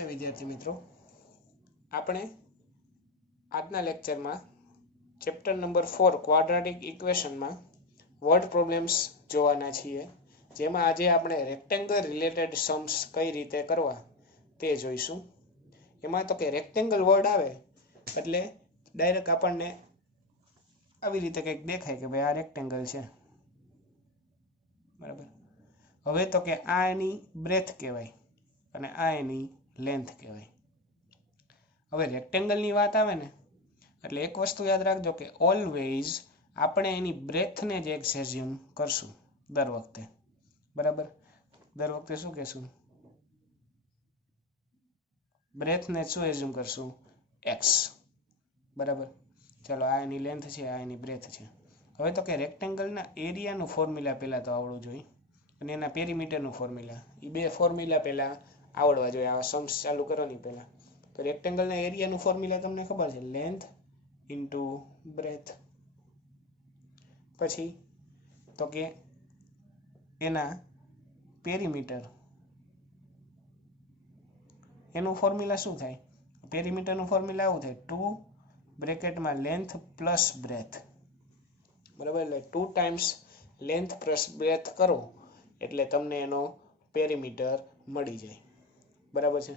नमस्ते विद्यार्थी मित्रों, આપણે આજના લેક્ચરમાં ચેપ્ટર નંબર 4 ક્વાડ્રેટિક ઇક્વેશનમાં વર્ડ પ્રોબ્લેમ્સ જોવાના છીએ, જેમાં આજે આપણે રેક્ટેંગલ રિલેટેડ सम्स કઈ રીતે કરવા તે જોઈશું। એમાં તો કે રેક્ટેંગલ વર્ડ આવે એટલે ડાયરેક્ટ આપણને આવી રીતે કંઈક દેખાય કે ભાઈ આ રેક્ટેંગલ છે, બરાબર। હવે તો કે આ એની બ્રેથ કહેવાય અને આ એની લેન્થ કહેવાય। હવે રેક્ટેંગલની વાત આવે ને એટલે એક વસ્તુ યાદ રાખજો કે ઓલવેઝ આપણે એની બ્રેથને જ એક્સ એઝ્યુમ કરશું દર વખતે, બરાબર। દર વખતે શું કહેશું? બ્રેથને શું એઝ્યુમ કરશું? એક્સ, બરાબર। ચાલો, આ એની લેન્થ છે, આ એની બ્રેથ છે। હવે તો કે રેક્ટેંગલના એરિયાનું ફોર્મ્યુલા પહેલાં તો આવડવું જોઈએ અને એના પેરીમીટરનું ફોર્મ્યુલા, એ બે ફોર્મ્યુલા પહેલાં આવડવા જોઈએ આવા सम्स ચાલુ કરવાની પહેલાં। તો રેક્ટેંગલના એરિયાનું ફોર્મ્યુલા તમને ખબર છે, લેન્થ ઇન્ટુ બ્રેથ। પછી તો કે એના પેરીમીટર, એનું ફોર્મ્યુલા શું થાય? પેરીમીટરનું ફોર્મ્યુલા આવું થાય, 2 બ્રેકેટમાં લેન્થ પ્લસ બ્રેથ, બરાબર। એટલે 2 ટાઈમ્સ લેન્થ પ્લસ બ્રેથ કરો એટલે તમને એનો પેરીમીટર મળી જાય, બરાબર છે।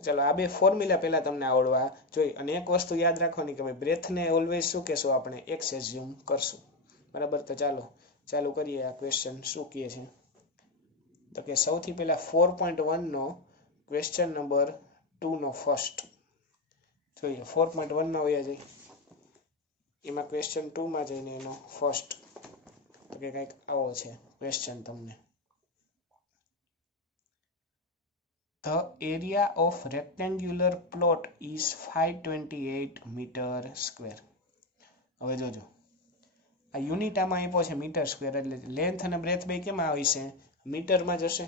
ચાલો, આ બે ફોર્મ્યુલા પહેલાં તમને આવડવા જોઈએ અને એક વસ્તુ યાદ રાખવાની કે ભાઈ બ્રેથને ઓલવેઝ શું કહેશું? આપણે એક્સ એઝ્યુમ કરશું, બરાબર। તો ચાલો ચાલુ કરીએ। આ ક્વેશ્ચન શું કહે છે તો કે સૌથી પહેલાં 4.1નો ક્વેશ્ચન નંબર 2નો ફર્સ્ટ જોઈએ। 4.1માં વયા જઈએ, એમાં ક્વેશ્ચન 2માં જઈને એનો ફર્સ્ટ તો કે કંઈક આવો છે ક્વેશ્ચન તમને। The area of rectangular plot is 528 meter square। હવે જોજો, આ યુનિટ આમાં આપ્યો છે મીટર સ્ક્વેર, એટલે લેન્થ અને બ્રેથ બે કેમાં આવી છે? મીટરમાં જશે,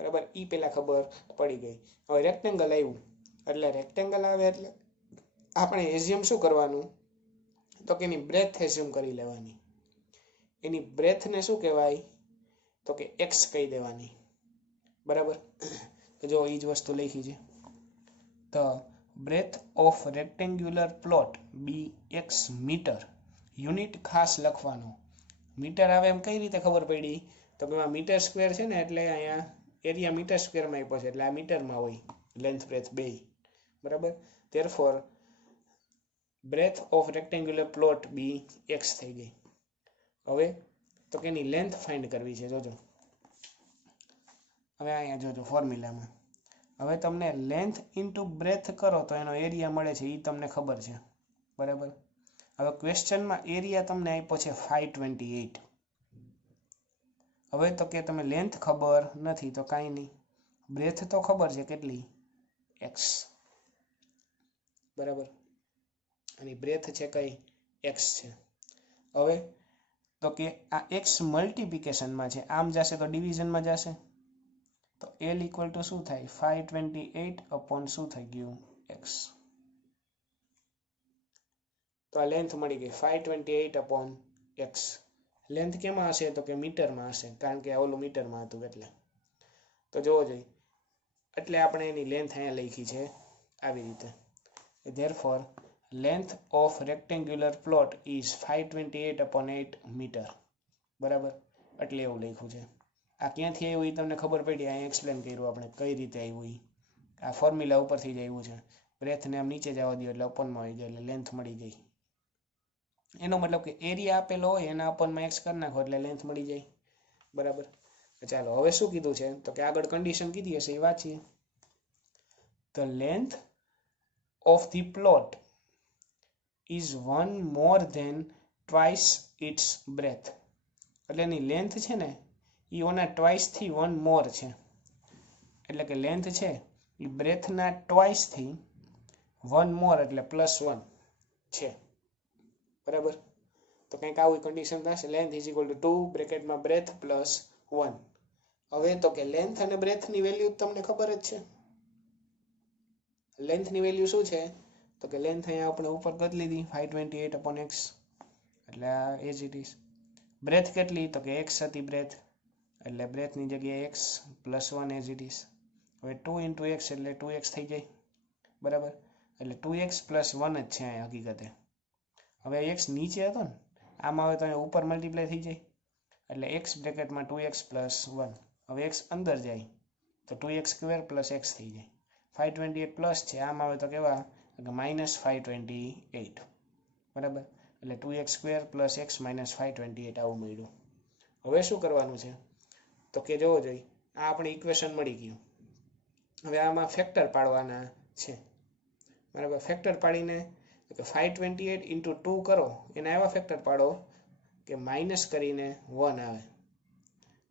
બરાબર। ઈ પહેલાં ખબર પડી ગઈ। હવે રેક્ટેંગલ આવ્યું એટલે રેક્ટેંગલ આવે એટલે આપણે એઝ્યુમ શું કરવાનું? તો કે એની બ્રેથ એઝ્યુમ કરી લેવાની। એની બ્રેથને શું કહેવાય? તો કે એક્સ કહી દેવાની, બરાબર। જો એ જ વસ્તુ લખી છે, the breadth of rectangular plot be x metre, unit ખાસ લખવાનો। મીટર આવે એમ કઈ રીતે ખબર પડી? તો કે મીટર સ્ક્વેર છે ને, એટલે અહીંયા એરિયા મીટર સ્ક્વેરમાં આપ્યો છે એટલે આ મીટરમાં હોય, લેન્થ બ્રેથ બે, બરાબર। Therefore breadth of rectangular plot be x થઈ ગઈ। હવે તો કે એની લેન્થ ફાઇન્ડ કરવી છે, જોજો। હવે અહીંયા જોજો ફોર્મ્યુલામાં, હવે તમને લેન્થ ઇન્ટુ બ્રેથ કરો તો એનો એરિયા મળે છે, એ તમને ખબર છે, બરાબર। હવે ક્વેશ્ચનમાં એરિયા તમને આપ્યો છે 528। હવે તો કે તમે લેન્થ ખબર નથી તો કાંઈ નહીં, બ્રેથ તો ખબર છે કેટલી? એક્સ, બરાબર। અને બ્રેથ છે કઈ? એક્સ છે। હવે તો કે આ એક્સ મલ્ટિપ્લિકેશનમાં છે, આમ જશે તો ડિવિઝનમાં જશે, તો એલ ઇક્વલ ટુ શું થાય? 528 અપોન શું થઈ ગયું? એક્સ। તો આ લેન્થ મળી ગઈ 528 અપોન એક્સ। લેન્થ કેમાં હશે? તો કે મીટરમાં હશે, કારણ કે ઓલું મીટરમાં હતું એટલે। તો જોવો જોઈએ, એટલે આપણે એની લેન્થ અહીંયા લખી છે આવી રીતે, therefore length of rectangular plot is 528 upon 8 metre, બરાબર। એટલે એવું લખ્યું છે। આ ક્યાંથી આવ્યું એ તમને ખબર પડી? અહીંયા એક્સપ્લેન કર્યું આપણે કઈ રીતે આવ્યું એ, આ ફોર્મ્યુલા ઉપરથી જ આવ્યું છે। બ્રેથને આમ નીચે જવા દો એટલે અપોનમાં આવી જાય, એટલે લેન્થ મળી ગઈ। એનો મતલબ કે એરિયા આપેલો હોય એના અપોનમાં એક્સ કરી નાખો એટલે લેન્થ મળી જાય, બરાબર। ચાલો, હવે શું કીધું છે તો કે આગળ કન્ડિશન કીધી હશે એ વાંચીએ। The length of the plot is 1 more than twice its breadth। એટલે એની લેન્થ છે ને એ ઓના ટ્વાઇસથી 1 more છે, એટલે કે લેન્થ છે એ બ્રેથના ટ્વાઇસથી 1 more એટલે +1 છે, બરાબર। તો કંઈક આવી કન્ડિશન થશે, લેન્થ ઇઝ ઇક્વલ ટુ 2 બ્રેકેટમાં બ્રેથ પ્લસ 1। હવે તો કે લેન્થ અને બ્રેથની વેલ્યુ તમને ખબર જ છે। લેન્થની વેલ્યુ શું છે તો કે લેન્થ અહીંયા આપણે ઉપર કરી લીધી 528 અપોન એક્સ, એટલે આ એઝ ઇટ ઇઝ। બ્રેથ કેટલી? તો કે એક્સ હતી બ્રેથ, એટલે બ્રેથની જગ્યાએ એક્સ +1 એઝ ઇટ ઇઝ। હવે 2 ઇન્ટુ એક્સ એટલે 2x થઈ જાય, બરાબર. એટલે 2x પ્લસ 1 જ છે અહીંયા હકીકતે. હવે એક્સ નીચે હતો ને, આમાં આવે તો અહીંયા ઉપર મલ્ટીપ્લાય થઈ જાય, એટલે એક્સ બ્રેકેટમાં 2x પ્લસ 1. હવે એક્સ અંદર જાય તો 2x સ્ક્વેર પ્લસ એક્સ થઈ જાય. 528 પ્લસ છે, આમાં આવે તો કેવા માઇનસ 528, બરાબર. એટલે 2x square plus x minus 528 આવું મળ્યું. હવે શું કરવાનું છે તો કે જોવો જોઈએ, આ આપણી ઇક્વેશન મળી ગયું. હવે આમાં ફેક્ટર પાડવાના છે, બરાબર. ફેક્ટર પાડીને 528 ઇન્ટુ 2 કરો, એના એવા ફેક્ટર પાડો કે માઇનસ કરીને 1 આવે,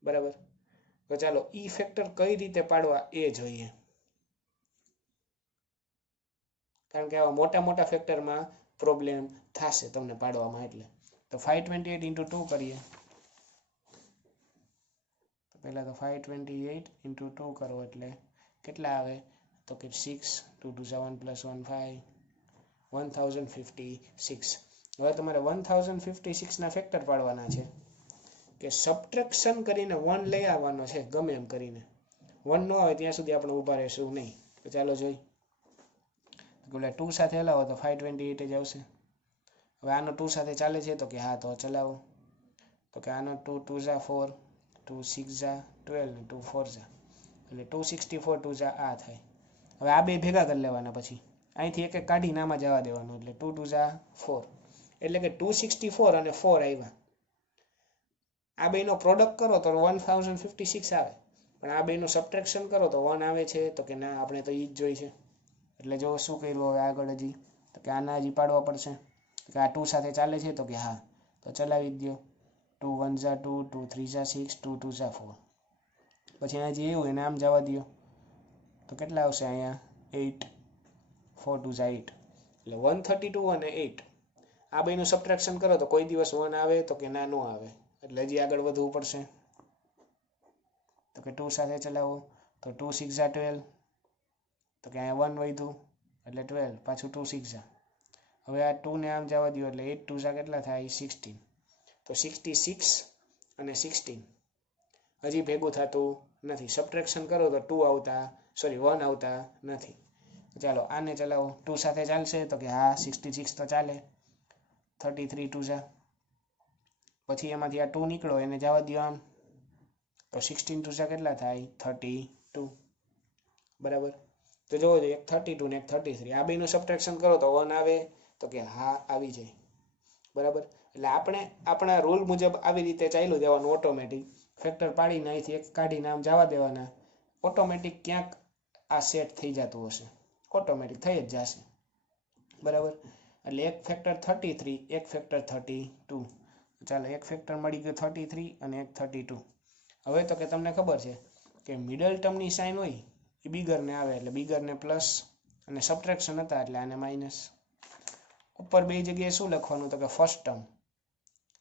બરાબર. તો ચાલો ઈ ફેક્ટર કઈ રીતે પાડવા એ જોઈએ, કારણ કે આવા મોટા મોટા ફેક્ટરમાં પ્રોબ્લેમ થશે તમને પાડવામાં. એટલે તો 528 ઇન્ટુ 2 કરીએ, તો પહેલાં તો 528 ઇન્ટુ 2 કરો એટલે કેટલા આવે તો કે 6, 2 2 1 પ્લસ 1 5, 1056. હવે તમારે 1056ના ફેક્ટર પાડવાના છે કે સબટ્રેક્શન કરીને 1 લઈ આવવાનો છે, ગમે એમ કરીને. 1 ન આવે ત્યાં સુધી આપણે ઊભા રહેશું નહીં. તો ચાલો જોઈ, એટલે 2 સાથે હલાવો તો 528 જ આવશે. હવે આનો 2 સાથે ચાલે છે તો કે હા, તો ચલાવો. તો કે આનો 2 2 ઝા 4, 2 6 ઝા 12 ને 2 4 ઝા, એટલે 264 2 ઝા આ થાય. હવે આ બે ભેગા કરી લેવાના, પછી અહીંથી એક એક કાઢીને આમાં જવા દેવાનું, એટલે 2 2 ઝા 4, એટલે કે 264 અને 4 આવ્યા. આ બેનો પ્રોડક્ટ કરો તો 1056 આવે, પણ આ બેનું સબટ્રેક્શન કરો તો 1 આવે છે. તો કે ના, આપણે તો એ જ જોઈ છે. એટલે જો શું કર્યું હવે આગળ હજી, તો કે આના હજી પાડવા પડશે. કે આ 2 સાથે ચાલે છે તો કે હા, તો ચલાવી જ દો. 2 1 ઝા 2, 2 3 ઝા 6, 2 2 ઝા 4. પછી અહીંયા જે એવું એને આમ જવા દો તો કેટલા આવશે અહીંયા 8, 4 2 ઝા 8, એટલે 132 અને 8. આ બેનું સબટ્રેક્શન કરો તો કોઈ દિવસ 1 આવે તો કે ના, ન આવે. એટલે હજી આગળ વધવું પડશે. તો કે 2 સાથે ચલાવો તો 2 6 ઝા 12, તો કે અહીંયા 1 વધ્યું એટલે 12, પાછું 2 6 ઝા. હવે આ 2 ને આમ જવા દો એટલે 8 2 ઝા કેટલા થાય 16. તો 66 અને 16 હજી ભેગું થતું નથી. સબટ્રેક્શન કરો તો 1 આવતા નથી. ચાલો આને ચલાવો, 2 સાથે ચાલશે તો કે હા, 66 તો ચાલે. 33 2 ઝા, પછી એમાંથી આ 2 નીકળો એને જવા દો આમ, તો 16 2 ઝા કેટલા થાય 32, બરાબર. તો જોવો જોઈએ, એક 32 ને એક 33. આ બેનું સબટ્રેક્શન કરો તો 1 આવે તો કે હા, આવી જાય, બરાબર. એટલે આપણે આપણા રૂલ મુજબ આવી રીતે ચાલ્યું જવાનું ઓટોમેટિક. ફેક્ટર પાડીને અહીંથી એક કાઢીને આમ જવા દેવાના, ઓટોમેટિક ક્યાંક આ સેટ થઈ જતું હશે, ઓટોમેટિક થઈ જ જશે, બરાબર. એટલે એક ફેક્ટર 33, એક ફેક્ટર 32. ચાલો એક ફેક્ટર મળી ગયો 33 અને એક 32. હવે તો કે તમને ખબર છે કે મિડલ ટર્મની સાઇન હોય એ બિગરને આવે, એટલે બિગરને પ્લસ અને સબટ્રેક્શન હતા એટલે આને માઇનસ. ઉપર બે જગ્યાએ શું લખવાનું તો કે ફર્સ્ટ ટર્મ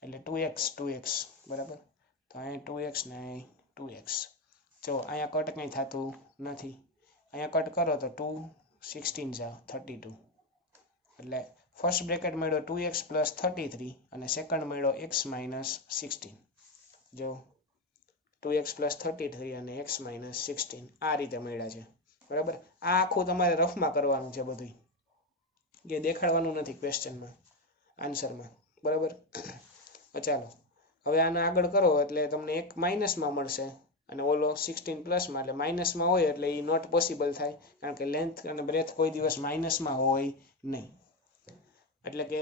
એટલે 2x, બરાબર. તો અહીંયા 2x ને 2x. જો અહીંયા કટ કંઈ થતું નથી, અહીંયા કટ કરો તો 2 16 ઝા 32, એટલે ફર્સ્ટ બ્રેકેટ મળ્યો 2x પ્લસ 33 અને સેકન્ડ મળ્યો x માઇનસ 16. જો 2x પ્લસ 33 અને x માઇનસ 16 આ રીતે મળ્યા છે, બરાબર. આ આખું તમારે રફમાં કરવાનું છે, બધું જે દેખાડવાનું નથી ક્વેશ્ચનમાં, આન્સરમાં, બરાબર. ચાલો હવે આને આગળ કરો એટલે તમને એક માઇનસમાં મળશે અને ઓલો 16 પ્લસમાં, એટલે માઇનસમાં હોય એટલે એ નોટ પોસિબલ થાય, કારણ કે લેન્થ અને બ્રેથ કોઈ દિવસ માઇનસમાં હોય નહીં. એટલે કે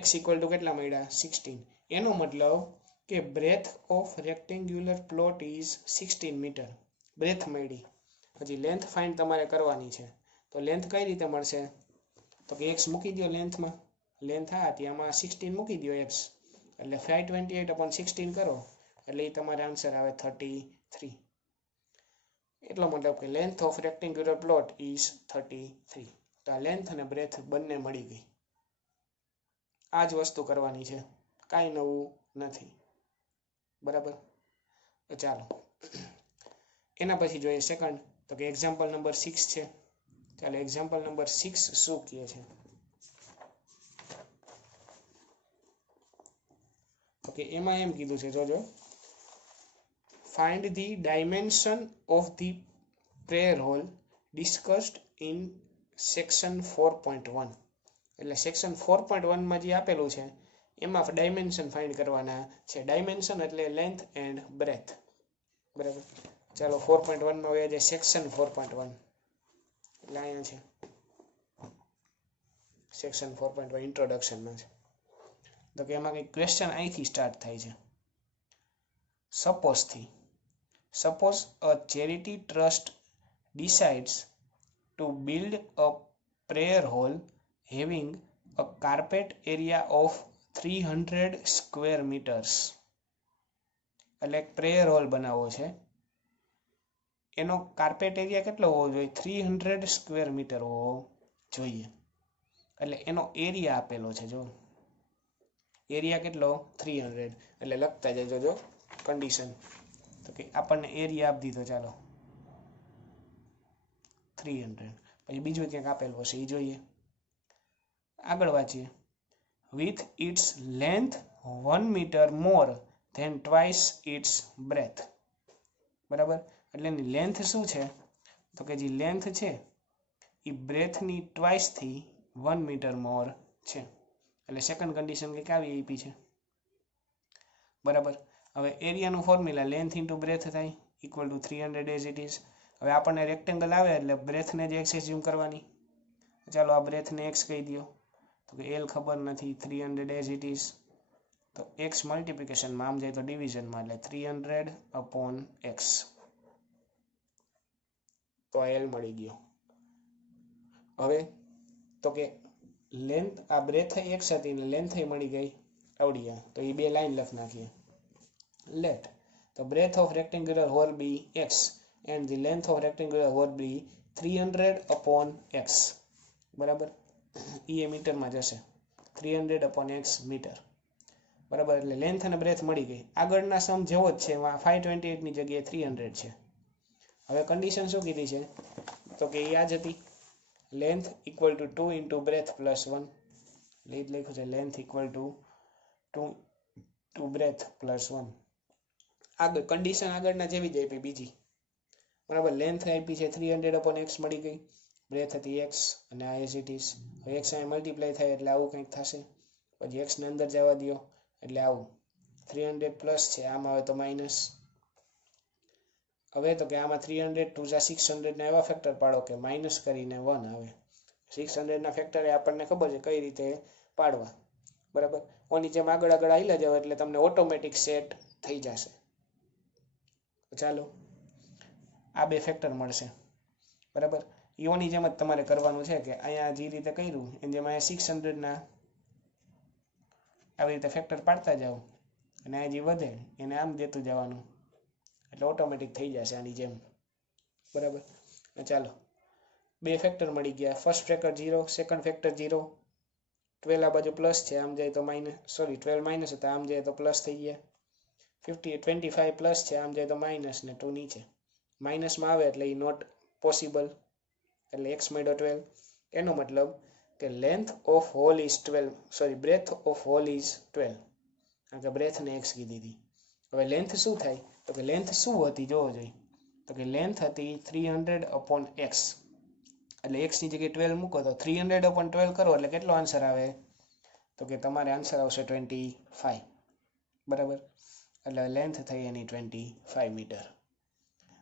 x ઇક્વલ ટુ કેટલા મળ્યા 16. એનો મતલબ કે breadth of rectangular plot is 16 metre. Breadth મળી. હજી લેન્થ ફાઇન્ડ તમારે કરવાની છે. તો લેન્થ કઈ રીતે મળશે તો કે x મૂકી દો લેન્થમાં, લેન્થ આ હતી આમાં 16 મૂકી દો x, એટલે 528/16 કરો એટલે એ તમારે આન્સર આવે 33. એટલો મતલબ કે length of rectangular plot is 33. તો આ લેન્થ અને બ્રેથ બંને મળી ગઈ. આ જ વસ્તુ કરવાની છે, કાંઈ નવું નથી, બરાબર. ચાલો એના પછી જોઈએ સેકન્ડ, તો કે એક્ઝામ્પલ નંબર 6 છે. ચાલો એક્ઝામ્પલ નંબર 6 શું કહે છે તો કે એમાં એમ કીધું છે, જોજો, find the dimension of the prayer hole discussed in section 4.1. એટલે સેક્શન 4.1 માં જે આપેલું છે એમાં ડાયમેન્શન ફાઇન્ડ કરવાના છે. ડાયમેન્શન એટલે લેન્થ એન્ડ બ્રેથ. બરાબર. ચાલો 4.1 માં હોય છે સેક્શન 4.1 એટલે અહીંયા છે સેક્શન 4.1 ઇન્ટ્રોડક્શનમાં છે. તો કે એમાં કંઈક ક્વેશ્ચન અહીંથી સ્ટાર્ટ થાય છે. Suppose a charity trust decides to build a prayer hall having a carpet area of 300 square meters. એટલે એક પ્રેયર હોલ બનાવવો છે, એનો કાર્પેટ એરિયા કેટલો હોવો જોઈએ? 300 સ્ક્વેર મીટર હોવો જોઈએ. એટલે એનો એરિયા આપેલો છે. જો એરિયા કેટલો 300, એટલે લખતા જજો જો કન્ડિશન. તો કે આપણને એરિયા આપી દીધો, ચાલો 300. પછી બીજું ક્યાંક આપેલું હશે એ જોઈએ. આગળ વાંચીએ. With its length 1 metre more than twice its breadth. બરાબર. એટલે એની લેન્થ શું છે? તો કે જે લેન્થ છે એ બ્રેથની ટ્વાઇસથી 1 મીટર મોર છે. એટલે સેકન્ડ કન્ડિશન કંઈક આવી આપી છે. બરાબર. હવે એરિયાનું ફોર્મ્યુલા લેન્થ ઇન્ટુ બ્રેથ થાય equal to 300 as it is. હવે આપણને રેક્ટેંગલ આવે એટલે બ્રેથને જ એક્સ એઝ્યુમ કરવાની. ચાલો આ બ્રેથને એક્સ કહી દો. તો કે એલ ખબર નથી, 300 એઝ ઇટ ઇઝ. તો એક્સ મલ્ટિપ્લિકેશનમાં આમ જાય તો ડિવિઝનમાં, એટલે 300 અપોન એક્સ. તો આ એલ મળી ગયો. હવે તો કે લેન્થ આ બ્રેથ એક્સ હતી ને લેન્થ મળી ગઈ આવડી. તો એ બે લાઈન લખ નાખીએ. Let the breadth of rectangular hole be x and the length of rectangular hole be 300 upon x. બરાબર. એ મીટરમાં જશે, 300 upon x મીટર. બરાબર. એટલે લેન્થ અને બ્રેથ મળી ગઈ. આગળના સમ જેવો જ છે, એમાં 528 ની જગ્યાએ 300 છે. હવે કન્ડિશન શું કીધી છે? તો કે એ આ જ હતી, length equal to 2 into breadth plus 1. એટલે એ જ લખ્યું છે length equal to 2 breadth plus 1. આગળ કન્ડિશન આગળના જેવી જ આપી બીજી. બરાબર. લેન્થ આપી છે 300 અપોન એક્સ મળી ગઈ, બ્રેથ હતી એક્સ અને આ એઝ ઇટ ઇઝ. હવે એક્સ અહીં મલ્ટીપ્લાય થાય એટલે આવું કંઈક થશે. પછી એક્સને અંદર જવા દો એટલે આવું 300 પ્લસ છે, આમ આવે તો માઇનસ. હવે તો કે આમાં 300 2 600 ના એવા ફેક્ટર પાડો કે માઇનસ કરીને 1 આવે. 600 ના ફેક્ટર આપણને ખબર છે કઈ રીતે પાડવા. બરાબર. ઓની જેમ આગળ હાલ્યા જાવ એટલે તમને ઓટોમેટિક સેટ થઈ જશે. ચાલો આ બે ફેક્ટર મળશે. બરાબર. ઈઓની જેમ જ તમારે કરવાનું છે કે અહીંયા જે રીતે કર્યું એની જેમ અહીંયા 600 ના આવી રીતે ફેક્ટર પાડતા જાઓ અને આ જે વધે એને આમ દેતું જવાનું, એટલે ઓટોમેટિક થઈ જશે આની જેમ. બરાબર. ચાલો બે ફેક્ટર મળી ગયા. First factor 0, second factor 0. 12 આ બાજુ પ્લસ છે, આમ જાય તો માઇનસ, સોરી 12 માઇનસ હતા, આમ જાય તો પ્લસ થઈ ગયા. 25 પ્લસ છે, આમ જાય તો માઇનસ ને 2 નીચે. માઇનસમાં આવે એટલે એ નોટ પોસિબલ, એટલે એક્સ મળ્યો 12. એનો મતલબ કે length of whole is 12, sorry breadth of whole is 12, કારણ કે બ્રેથને એક્સ કીધી હતી. હવે લેન્થ શું થાય? તો કે લેન્થ શું હતી જોવો જોઈએ. તો કે લેન્થ હતી 300 અપોન એક્સ. એટલે એક્સની જગ્યાએ 12 મૂકો તો 300 અપોન 12 કરો એટલે કેટલો આન્સર આવે? તો કે તમારે આન્સર આવશે 25. બરાબર. એટલે લેન્થ થઈ એની 25 મીટર.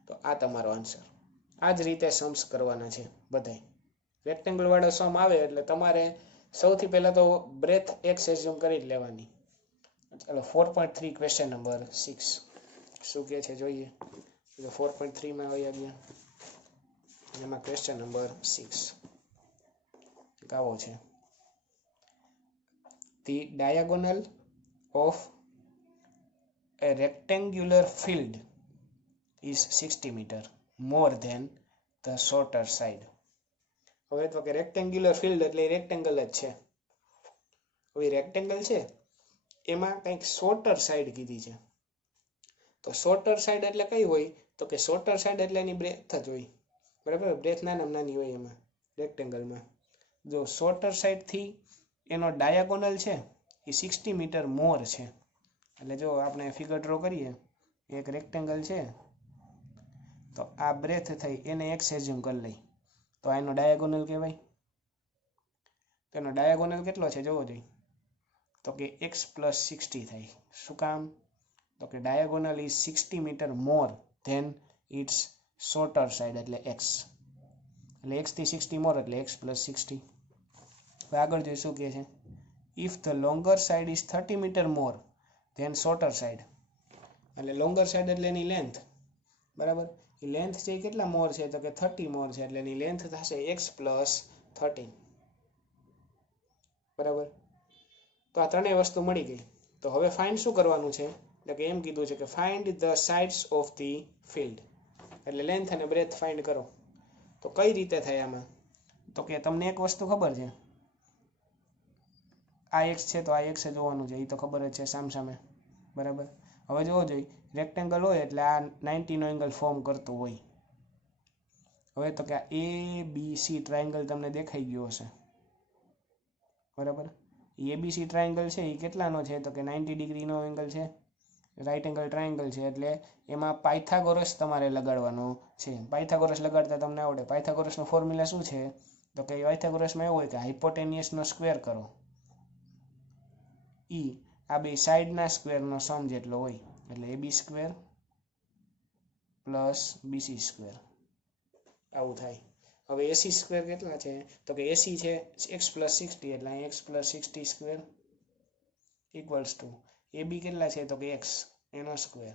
તો આ તમારો આન્સર. આ જ રીતે સમ્સ કરવાના છે બધાય. રેક્ટેંગલ વાળો સમ આવે એટલે તમારે સૌથી પહેલાં તો બ્રેથ એક્સ એઝ્યુમ કરી જ લેવાની. ચાલો 4.3 ક્વેશ્ચન નંબર 6 શું કહે છે જોઈએ. 4.3 માં આવી ગયા. એમાં ક્વેશ્ચન નંબર 6 આવો છે. The diagonal of a rectangular field is 60 meter more than the shorter side. હવે તો કે રેક્ટેંગ્યુલર ફિલ્ડ એટલે રેક્ટેંગલ જ છે. હવે રેક્ટેંગલ છે એમાં કંઈક શોર્ટર સાઈડ કીધી છે. તો શોર્ટર સાઈડ એટલે કઈ હોય? તો કે શોર્ટર સાઈડ એટલે એની બ્રેથ જ હોય. બરાબર. બ્રેથ નાની હોય એમાં રેક્ટેંગલમાં. જો શોર્ટર સાઈડથી એનો ડાયાગોનલ છે એ 60 મીટર મોર છે. એટલે જો આપણે ફિગર ડ્રો કરીએ, એક રેક્ટેંગલ છે તો આ બ્રેથ થઈ એને એક્સ એઝ્યુમ કરી લઈ તો આનો ડાયાગોનલ કહેવાય. તેનો ડાયાગોનલ કેટલો છે જોવો જોઈએ. તો કે એક્સ પ્લસ 60 થાય. શું કામ? તો કે diagonal is 60 metre more than its shorter side એટલે એક્સ. એટલે એક્સ થી 60 મોર એટલે એક્સ પ્લસ 60. હવે આગળ જોઈએ શું કહે છે. If the longer side is 30 metre more than shorter side. એટલે લોંગર સાઈડ એટલે એની લેન્થ. બરાબર. એ લેન્થ છે એ કેટલા મોર છે? તો કે 30 મોર છે એટલે એની લેન્થ થશે એક્સ પ્લસ 13. બરાબર. તો આ ત્રણેય વસ્તુ મળી ગઈ. તો હવે ફાઇન્ડ શું કરવાનું છે? એટલે કે એમ કીધું છે કે find the sides of the field. એટલે લેન્થ અને બ્રેથ ફાઇન્ડ કરો. તો કઈ રીતે થાય આમાં? તો કે તમને એક વસ્તુ ખબર છે, આ એક્સ છે તો આ એક્સ જ હોવાનું છે, એ તો ખબર જ છે સામસામે. બરાબર. હવે જોવો જોઈએ રેક્ટેંગલ હોય એટલે આ 90નો એંગલ ફોર્મ કરતું હોય. હવે તો કે આ ABC ટ્રાયેંગલ તમને દેખાઈ ગયો હશે. બરાબર. ABC ટ્રાયેંગલ છે એ કેટલાનો છે? તો કે 90 ડિગ્રીનો એંગલ છે. રાઈટ એંગલ ટ્રાયેંગલ છે એટલે એમાં પાયથાગોરસ તમારે લગાડવાનો છે. પાયથાગોરસ લગાડતા તમને આવડે. પાયથાગોરસનો ફોર્મ્યુલા શું છે? તો કે પાયથાગોરસમાં એવું હોય કે હાઇપોટેનિયસનો સ્ક્વેર કરો ઈ આ બે સાઈડના સ્ક્વેરનો સમ જેટલો હોય. એટલે AB square plus BC square આવું થાય. હવે AC સ્ક્વેર કેટલા છે? તો કે AC છે x પ્લસ 60 એટલે અહીં x plus 60 square equals to AB કેટલા છે? તો કે x એનો સ્ક્વેર.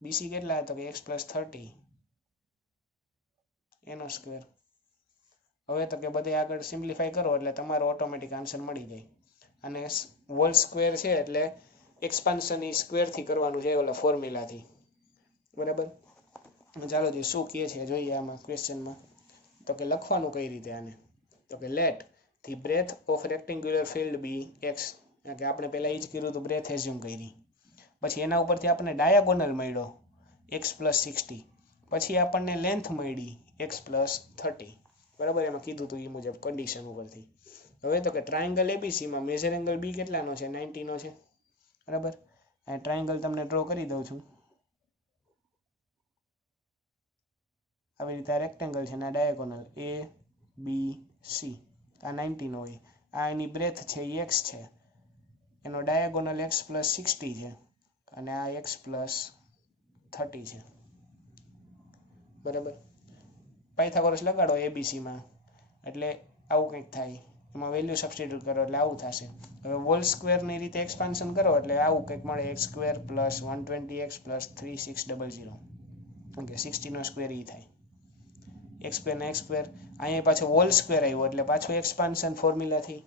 BC કેટલા? તો કે x પ્લસ 30 એનો સ્ક્વેર. હવે તો કે બધે આગળ સિમ્પ્લિફાય કરો એટલે તમારો ઓટોમેટિક આન્સર મળી જાય. અને હોલ સ્ક્વેર છે એટલે એક્સપાન્શન એ સ્ક્વેરથી કરવાનું છે ઓલા ફોર્મ્યુલાથી. બરાબર. ચાલો જોઈએ શું કહે છે જોઈએ આમાં ક્વેશ્ચનમાં. તો કે લખવાનું કઈ રીતે આને? તો કે let the breadth of rectangular field be x. કે આપણે પહેલાં એ જ કર્યું હતું, બ્રેથ એઝ્યુમ કરી. પછી એના ઉપરથી આપણને ડાયાગોનલ મળ્યો એક્સ પ્લસ 60. પછી આપણને લેન્થ મળી એક્સ પ્લસ 30. બરાબર. એમાં કીધું હતું એ મુજબ કન્ડિશન ઉપરથી. હવે તો કે ટ્રાયેંગલ એબીસીમાં મેજર એંગલ બી કેટલાનો છે? 90નો છે. બરાબર. આ ટ્રાયેંગલ તમને ડ્રો કરી દઉં છું. આવી રીતે આ રેક્ટેંગલ છે અને આ ડાયાગોનલ ABC. આ 90નો હોય. આ એની બ્રેથ છે એ એક્સ છે. એનો ડાયાગોનલ એક્સ પ્લસ 60 છે અને આ એક્સ પ્લસ 30 છે. બરાબર. પાયથાગોરસ લગાડો એબીસીમાં એટલે આવું કંઈક થાય. એમાં વેલ્યુ સબસ્ટિટ્યુટ કરો એટલે આવું થશે. હવે હોલ સ્ક્વેરની રીતે એક્સપાન્શન કરો એટલે આવું કંઈક મળે x square plus 120x plus 3600. Okay 60નો સ્ક્વેર એ થાય. એક્સ સ્ક્વેર ના એક્સ સ્ક્વેર. અહીંયા પાછો હોલ સ્ક્વેર આવ્યો એટલે પાછું એક્સપાન્શન ફોર્મ્યુલાથી.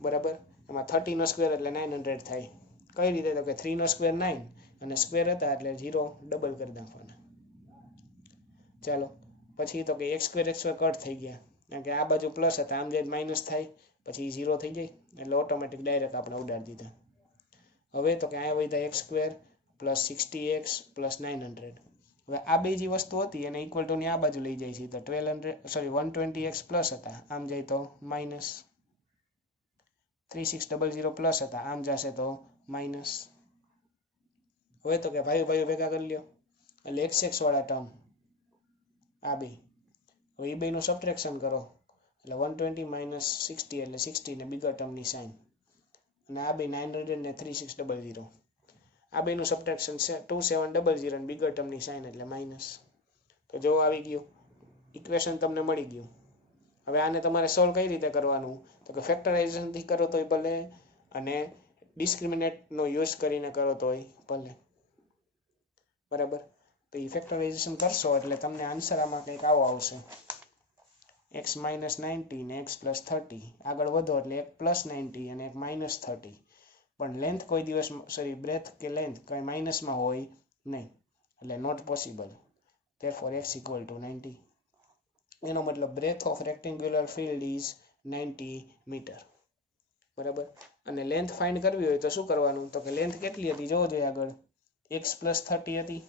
બરાબર. એમાં 30નો સ્ક્વેર એટલે 900 થાય. કઈ રીતે? તો કે 3નો સ્ક્વેર 9 અને સ્ક્વેર હતા એટલે 0 ડબલ કરી નાખવાના. ચાલો પછી તો કે એક્સ સ્ક્વેર કટ થઈ ગયા કારણ કે આ બાજુ પ્લસ હતા, આમ જાય માઇનસ થાય પછી 0 થઈ જાય એટલે ઓટોમેટિક ડાયરેક્ટ આપણે ઉડાડી દીધા. હવે તો કે અહીંયા વધ્યા x square plus 60x plus 900. હવે આ બે જે વસ્તુ હતી એને ઇક્વલ ટુની આ બાજુ લઈ જાય છે તો 120x પ્લસ હતા, આમ જાય તો માઇનસ. 3600 પ્લસ હતા, આમ જશે તો માઇનસ. હવે તો કે ભાઈઓ ભેગા કરી લ્યો એટલે x વાળા ટર્મ આ બે. હવે એ બેનું સબટ્રેક્શન કરો એટલે 120 માઇનસ 60 એટલે 60 ને બિગર ટર્મની સાઇન. અને આ બે 900 ને 3600. આ બેનું સબટ્રેક્શન છે 2700 અને બિગર ટર્મની સાઇન એટલે માઇનસ. તો જો આવી ગયું ઇક્વેશન તમને મળી ગયું. હવે આને તમારે સોલ્વ કઈ રીતે કરવાનું? તો કે ફેક્ટરાઇઝેશનથી કરો તોય ભલે અને ડિસ્ક્રિમિનેટનો યુઝ કરીને કરો તોય ભલે. બરાબર. તો એ ફેક્ટરાઇઝેશન કરશો એટલે તમને આન્સર આમાં કંઈક આવો આવશે x માઇનસ 90 ને x પ્લસ 30. આગળ વધો એટલે એક પ્લસ 90 અને એક માઇનસ 30. પણ લેન્થ કોઈ દિવસ બ્રેથ કે લેન્થ કંઈ માઇનસમાં હોય નહીં એટલે not possible. therefore x equal to 90. એનો મતલબ breadth of rectangular field is 90 metre. બરાબર. અને લેન્થ ફાઇન્ડ કરવી હોય તો શું કરવાનું? તો કે લેન્થ કેટલી હતી જોવો જોઈએ આગળ x પ્લસ 30 હતી.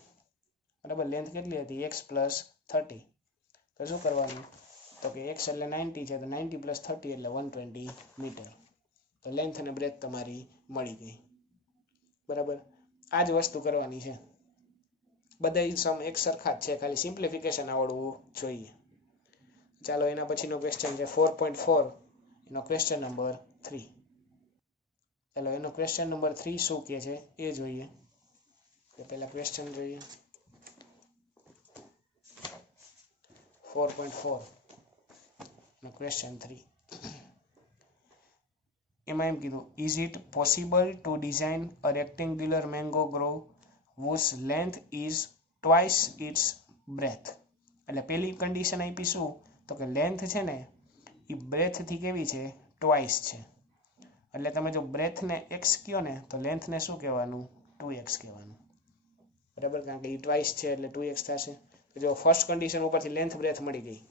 બરાબર. લેન્થ કેટલી હતી? x plus 30. તો શું કરવાનું? તો કે x એટલે 90 છે તો 90 પ્લસ 30 એટલે 120 મીટર. તો લેન્થ અને બ્રેથ તમારી મળી ગઈ. બરાબર. આ જ વસ્તુ કરવાની છે. બધા સમ એક સરખા જ છે, ખાલી સિમ્પ્લિફિકેશન આવડવું જોઈએ. ચાલો એના પછીનો ક્વેશ્ચન છે 4.4, એનો ક્વેશ્ચન નંબર 3. ચાલો એનો ક્વેશ્ચન નંબર 3 શું કહે છે એ જોઈએ. તો પહેલા ક્વેશ્ચન જોઈએ 4.4 નો ક્વેશ્ચન 3. એમાં એમ કીધું, is it possible to design a rectangular mango grow whose length is twice its breadth. એટલે પેલી કન્ડિશન આપી શું, તો કે લેન્થ છે ને એ બ્રેથથી કેવી છે, ટ્વાઇસ છે. એટલે તમે જો બ્રેથને એક્સ કહો ને તો લેન્થને શું કહેવાનું, 2x કહેવાનું. બરાબર, કારણ કે એ ટ્વાઇસ છે એટલે 2x થશે. તો જો ફર્સ્ટ કન્ડિશન ઉપરથી લેન્થ બ્રેથ મળી ગઈ.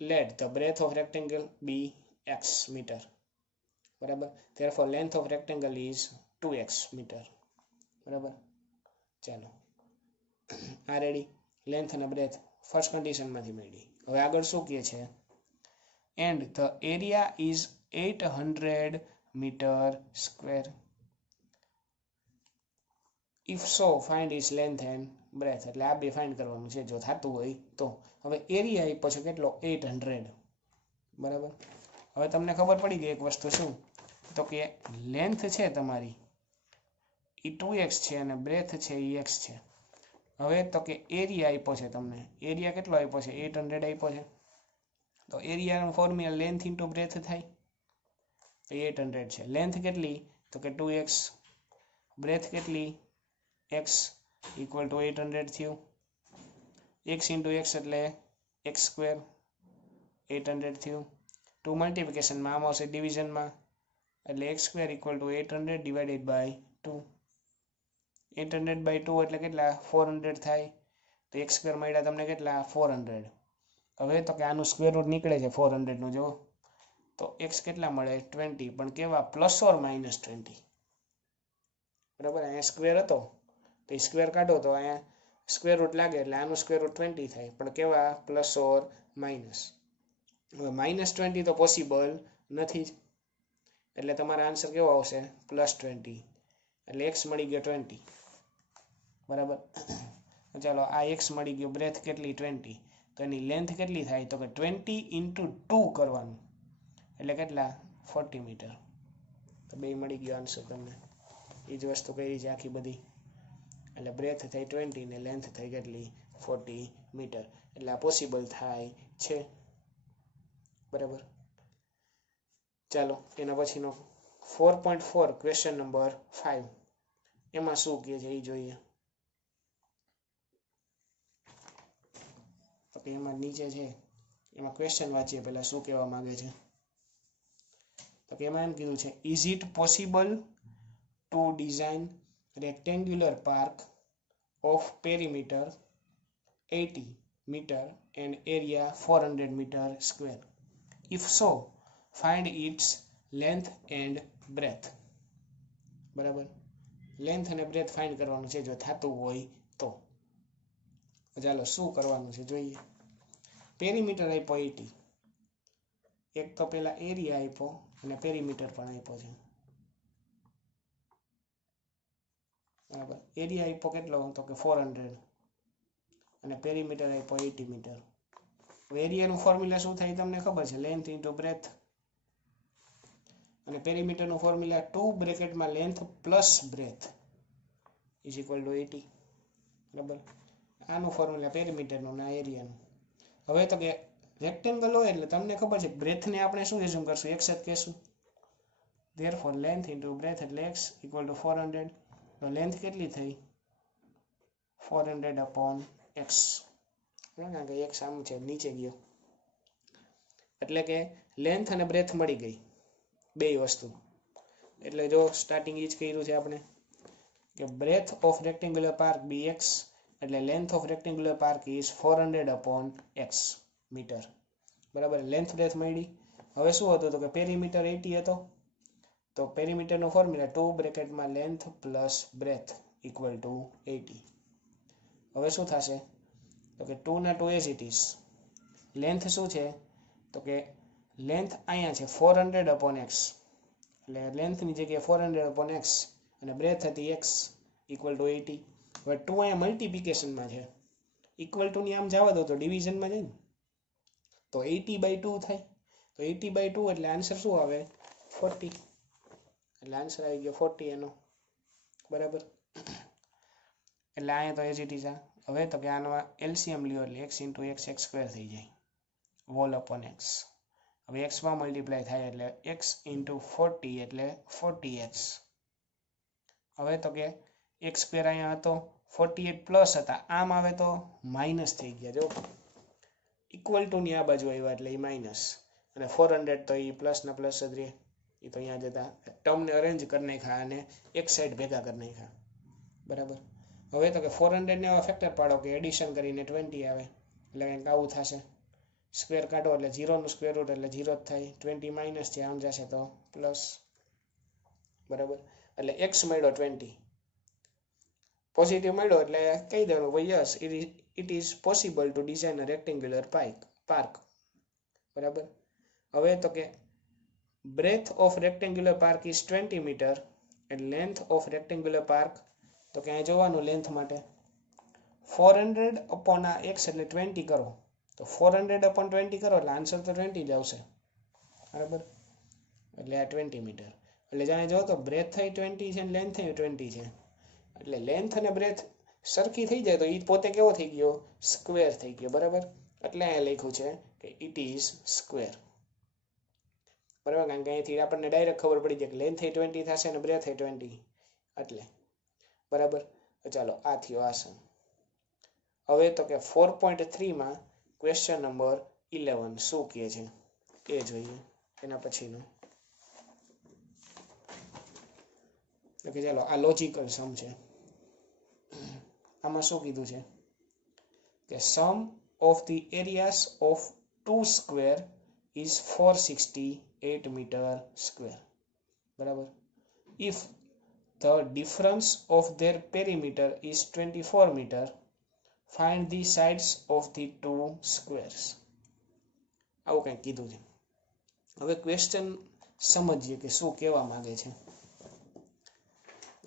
Let the breadth of rectangle be x metre. બરાબર, therefore length of rectangle is 2x metre. બરાબર, ચાલો આ રેડી. લેન્થ અને બ્રેથ ફર્સ્ટ કન્ડિશનમાંથી મળી. હવે આગળ શું કહે છે, and the area is 800 metre square. If so find its length and breadth. એટલે આ બે ફાઇન્ડ કરવાનું છે જો થતું હોય તો. હવે એરિયા આપ્યો છે કેટલો, 800. બરાબર, હવે તમને ખબર પડી ગઈ એક વસ્તુ, શું તો કે લેન્થ છે તમારી એ 2x છે અને બ્રેથ છે એ x છે. હવે તો કે એરિયા આપ્યો છે તમને, એરિયા કેટલો આપ્યો છે, 800 આપ્યો છે. તો એરિયાનું ફોર્મ્યુલા લેન્થ ઇન્ટુ બ્રેથ થાય, તો 800 છે. લેન્થ કેટલી, તો કે 2x, બ્રેથ કેટલી, x ઇક્વલ ટુ 800 થયું. x ઇન્ટુ x એટલે x સ્ક્વેર, 800 થયું. 2 મલ્ટિપ્લિકેશનમાં આમ આવશે ડિવિઝનમાં, એટલે x square equal to 800 divided by 2. 800 by 2 એટલે કેટલા, 400 થાય. તો x સ્ક્વેર મળ્યા તમને કેટલા, 400. હવે તો કે આનું સ્ક્વેર રૂટ નીકળે છે 400નું, જો તો x કેટલા મળે, 20. પણ કેવા, પ્લસ ઓર માઇનસ 20. બરાબર, અહીંયા સ્ક્વેર હતો તો એ સ્ક્વેર કાઢો તો અહીંયા સ્ક્વેર રૂટ લાગે એટલે આનું સ્ક્વેર રૂટ 20 થાય. પણ કેવા, પ્લસ ઓર માઇનસ. હવે -20 તો પોસિબલ નથી જ, એટલે તમારો આન્સર કેવો આવશે, +20. એટલે x મળી ગયો 20. બરાબર, ચાલો આ x મળી ગયો, બ્રેથ કેટલી, 20. તો એની લેન્થ કેટલી થાય, તો કે 20 ઇન્ટુ 2 કરવાનું, એટલે કેટલા, 40 મીટર. તો બે મળી ગયો આન્સર તમને. એ જ વસ્તુ કરી છે આખી બધી. એટલે બ્રેથ થઈ 20 ને લેન્થ થઈ કેટલી, 40 મીટર. એટલે આ પોસિબલ થાય છે. બરાબર, ચાલો એના પછીનો 4.4 ક્વેશ્ચન નંબર 5. એમાં શું કહે છે એ જોઈએ. તો કે એમાં નીચે છે, એમાં ક્વેશ્ચન વાંચીએ પહેલા શું કહેવા માંગે છે. તો કે એમાં એમ કીધું છે, is it possible to design rectangular park of perimeter 80 meter and area 400 meter square. If so, find its length and breadth. બરાબર, લેન્થ અને બ્રેથ ફાઇન્ડ કરવાનું છે જો થતું હોય તો. ચાલો શું કરવાનું છે જોઈએ. પેરીમીટર આપ્યો 80. એક તો પેલા એરિયા આપ્યો અને પેરીમીટર પણ આપ્યો છે. બરાબર, એરિયા આપ્યો કેટલો, તો કે 400 અને પેરીમીટર આપ્યો 80 મીટર. એરિયાનું ફોર્મ્યુલા શું થાય તમને ખબર છે, લેન્થ ઇન્ટુ બ્રેથ. અને પેરીમીટરનું ફોર્મ્યુલા 2 બ્રેકેટમાં length plus breadth is equal to 80. બરાબર, આનું ફોર્મ્યુલા પેરીમીટરનું ના એરિયાનું. હવે તો કે રેક્ટેંગલ હોય એટલે તમને ખબર છે બ્રેથને આપણે શું એઝ્યુમ કરશું, x જ કહેશું. ધેરફોર લેન્થ ઇન્ટુ બ્રેથ એટલે x ઇક્વલ ટુ 400. તો લેન્થ કેટલી થઈ, 400 અપોન x. કારણ કે x આમ છે નીચે ગયો, એટલે કે લેન્થ અને બ્રેથ મળી ગઈ બે વસ્તુ. એટલે જો સ્ટાર્ટિંગ એ જ કર્યું છે આપણે કે breadth of rectangular park bx એટલે length of rectangular park is 400 upon x metre. બરાબર, લેન્થ બ્રેથ મળી. હવે શું હતું, તો કે પેરીમીટર 80 હતો. તો પેરીમીટરનું ફોર્મ્યુલા 2 બ્રેકેટમાં length plus breadth equal to 80. હવે શું થશે, તો કે 2 ના 2 એઝ ઇટ ઇઝ. લેન્થ શું છે, તો કે લેન્થ અહીંયા છે 400 અપોન x, એટલે લેન્થની જગ્યાએ 400 અપોન x અને બ્રેથ હતી x ઇક્વલ ટુ 80. હવે 2 અહીંયા મલ્ટિપ્લિકેશનમાં છે, ઇક્વલ ટુની આમ જવા દો તો ડિવિઝનમાં જાય ને, તો 80/2 થાય. તો 80/2 એટલે આન્સર શું આવે? 40. એટલે આન્સર આવી ગયો 40 એનો. બરાબર. એટલે અહીંયા તો એજ ઇટ ઇઝ. હવે તો કે આનો એલસીએમ લ્યો એટલે x × x² થઈ જાય, વોલ અપોન x. હવે x માં મલ્ટીપ્લાય થાય એટલે x × 40 એટલે 40x. હવે તો કે x² અહીંયા હતો, 48 પ્લસ હતા, આમ આવે તો માઇનસ થઈ ગયા. જો ઇક્વલ ટુની આ બાજુ આવ્યા એટલે એ માઇનસ, અને 400 તો એ પ્લસના પ્લસ જ રહે. એ તો અહીંયા જતા ટર્મને અરેન્જ કરી નાખ્યા અને એક સાઈડ ભેગા કરી નાખ્યા. બરાબર. હવે તો કે 400 ને એવા ફેક્ટર પાડો કે એડિશન કરીને 20 આવે, એટલે કંઈક આવું થશે. સ્ક્વેર કાઢો એટલે 0 નું સ્ક્વેર રૂટ એટલે 0 જ થાય. 20 માઇનસ છે, આમ જશે તો પ્લસ. બરાબર. એટલે x મળ્યો 20, પોઝિટિવ મળ્યો એટલે કહી દેવાનું ભાઈ yes it is possible to design a rectangular park. બરાબર. હવે તો કે breadth of rectangular park is 20 metre and length of rectangular park, તો કે અહીં જોવાનું લેન્થ માટે 400 / x એટલે 20 કરો, તો 400/20 કરો એટલે આન્સર તો 20 જ આવશે. બરાબર. એટલે આ 20 મીટર. એટલે જાણે જો તો બ્રેથ થઈ 20 છે અને લેન્થ થઈ 20 છે, એટલે લેન્થ અને બ્રેથ સરખી થઈ જાય તો એ પોતે કેવો થઈ ગયો? સ્ક્વેર થઈ ગયો. બરાબર. એટલે અહીંયા લખ્યું છે કે ઇટ ઇઝ સ્ક્વેર. બરાબર. કારણ કે અહીંથી આપણને ડાયરેક્ટ ખબર પડી જાય કે લેન્થ થઈ 20 થશે અને બ્રેથ થઈ 20 એટલે. બરાબર. ચાલો આ થયો આ સમ. હવે તો કે 4.3 માં ક્વેશ્ચન નંબર 11 શું કહે છે એ જોઈએ. એના પછીનો ઓકે ચાલો આ લોજિકલ સમ છે. આમાં શું કીધું છે કે sum of the areas of 2 square is 468 metre square. બરાબર. If the difference of their perimeter is 24 meter, find the sides of the two squares. આવું કંઈક કીધું છે. હવે ક્વેશ્ચન સમજીએ કે શું કહેવા માંગે છે.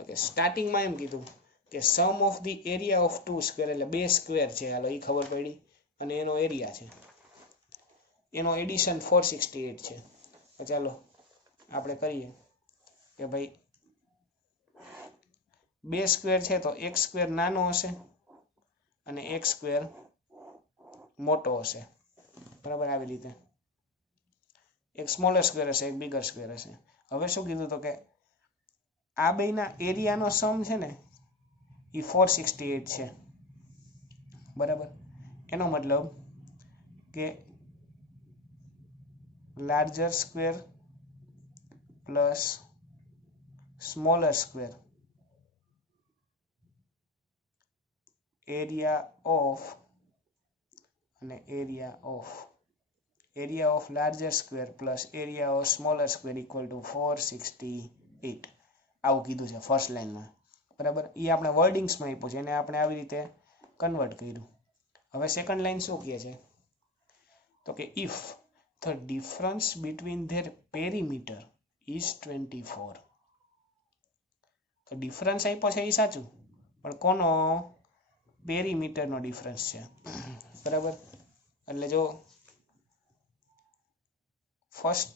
ઓકે, સ્ટાર્ટિંગમાં એમ કીધું કે sum of the area of 2 square એટલે 2 સ્ક્વેર છે, હાલો એ ખબર પડી, અને એનો એરિયા છે, એનો એડિશન 468 છે. ચાલો આપણે કરીએ કે ભાઈ 2 સ્ક્વેર છે તો x સ્ક્વેર નાનો હશે અને x સ્ક્વેર મોટો હશે. બરાબર. આવી રીતે એક સ્મોલર સ્ક્વેર હશે, એક બિગર સ્ક્વેર હશે. હવે શું કીધું તો કે આ બેના એરિયાનો સમ છે ને એ 468 છે. બરાબર. એનો મતલબ કે larger square plus smaller square area of larger square plus area of smaller square equal two 468. આવું કીધું છે ફર્સ્ટ લાઇનમાં. બરાબર. એ આપણે વર્ડિંગ્સમાં આપ્યું છે, એને આપણે આવી રીતે કન્વર્ટ કર્યું. હવે સેકન્ડ લાઇન શું કહે છે તો કે if the difference between there perimeter is 24. તો ડિફરન્સ આપ્યો છે એ સાચું, પણ કોનો? પેરીમીટરનો ડિફરન્સ છે. બરાબર. એટલે જો ફર્સ્ટ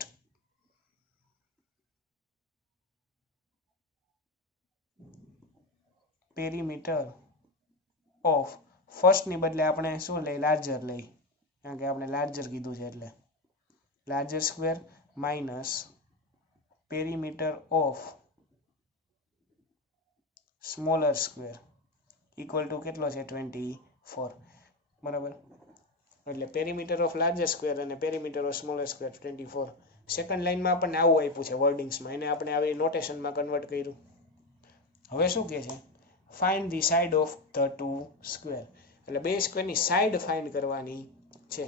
પેરીમીટર ઓફ ફર્સ્ટની બદલે આપણે શું લઈ? લાર્જર લઈ, કારણ કે આપણે લાર્જર કીધું છે એટલે larger square minus perimeter of smaller square equal two કેટલો છે? 24. બરાબર. એટલે પેરીમીટર ઓફ લાર્જર સ્ક્વેર અને perimeter of smaller square 24. Second લાઇનમાં આપણને આવું આપ્યું છે વર્ડિંગ્સમાં, એને આપણે આવી નોટેશનમાં કન્વર્ટ કર્યું. હવે શું કહે છે? Find the side of the 2 square. એટલે 2 સ્ક્વેરની સાઇડ ફાઇન્ડ કરવાની છે.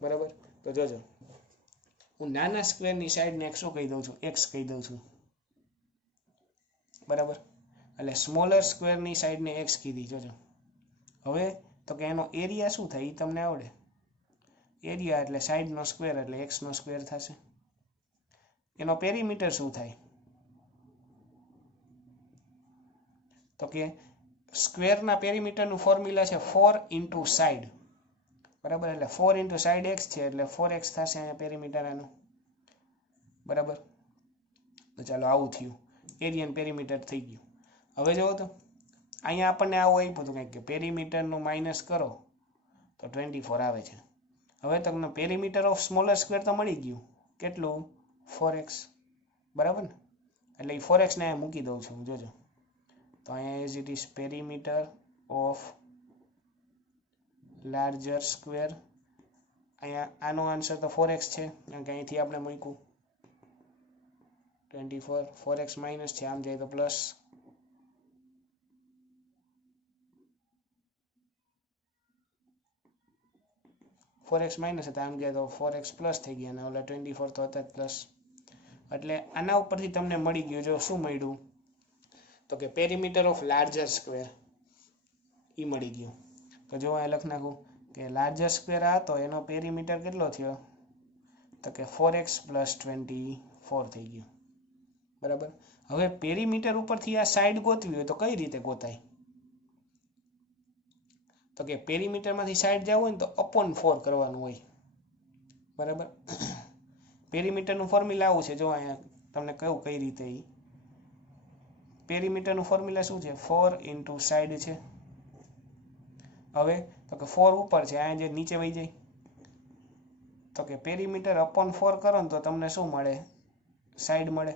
બરાબર. તો જોજો હું નાના સ્ક્વેરની સાઇડને શું કહી દઉં છું? x કહી દઉં છું. બરાબર. એટલે સ્મોલર સ્ક્વેરની સાઈડને x કીધી. જોજો હવે તો કે એનો એરિયા શું થાય એ તમને આવડે. એરિયા એટલે સાઈડનો સ્ક્વેર એટલે x નો સ્ક્વેર થશે. એનો પેરીમીટર શું થાય તો કે સ્ક્વેરના પેરીમીટરનું ફોર્મ્યુલા છે 4 ઇન્ટુ સાઈડ, બરાબર. એટલે 4 ઇન્ટુ સાઈડ એક્સ છે એટલે 4x થશે અહીંયા પેરીમીટર આનું, બરાબર. તો ચાલો આવું થયું, એરિયન પેરીમીટર થઈ ગયું. હવે જુઓ તો અહીંયા આપણને આવું આપ્યું હતું કંઈક કે પેરીમીટરનું માઇનસ કરો તો 24 આવે છે. હવે તમને પેરીમીટર ઓફ સ્મોલર સ્ક્વેર તો મળી ગયું, કેટલું? 4x, બરાબર ને. એટલે એ 4x ને અહીંયા મૂકી દઉં છું, જોજો. તો અહીંયા as it is perimeter of larger square, અહીંયા આનો આન્સર તો 4x છે કારણ કે અહીંથી આપણે મૂક્યું 24, 4x માઇનસ છે, આમ જાય તો પ્લસ. ફોર એક્સ માઇનસ હતા, આમ ગયા તો 4x પ્લસ થઈ ગયા, અને ઓલા 24 તો હતા જ પ્લસ. એટલે આના ઉપરથી તમને મળી ગયું, જો શું મળ્યું તો કે પેરીમીટર ઓફ લાર્જર સ્ક્વેર એ મળી ગયું. તો જો અહીં લખ નાખું કે લાર્જર સ્ક્વેર આ હતો એનો પેરીમીટર કેટલો થયો તો કે 4x પ્લસ 24 થઈ ગયું, બરાબર. હવે પેરીમીટર ઉપરથી આ સાઈડ ગોતવી હોય તો કઈ રીતે ગોતાય? તો કે પેરીમીટરમાંથી સાઈડ જવું હોય ને તો અપોન 4 કરવાનું હોય, બરાબર. પેરીમીટરનું ફોર્મ્યુલા આવું છે, જો અહીંયા તમને કહું કઈ રીતે. પેરીમીટરનું ફોર્મ્યુલા શું છે? 4 ઇન્ટુ સાઈડ છે. હવે તો કે 4 ઉપર છે, અહીંયા જે નીચે વહી જાય તો કે પેરીમીટર અપોન 4 કરો ને તો તમને શું મળે? સાઈડ મળે,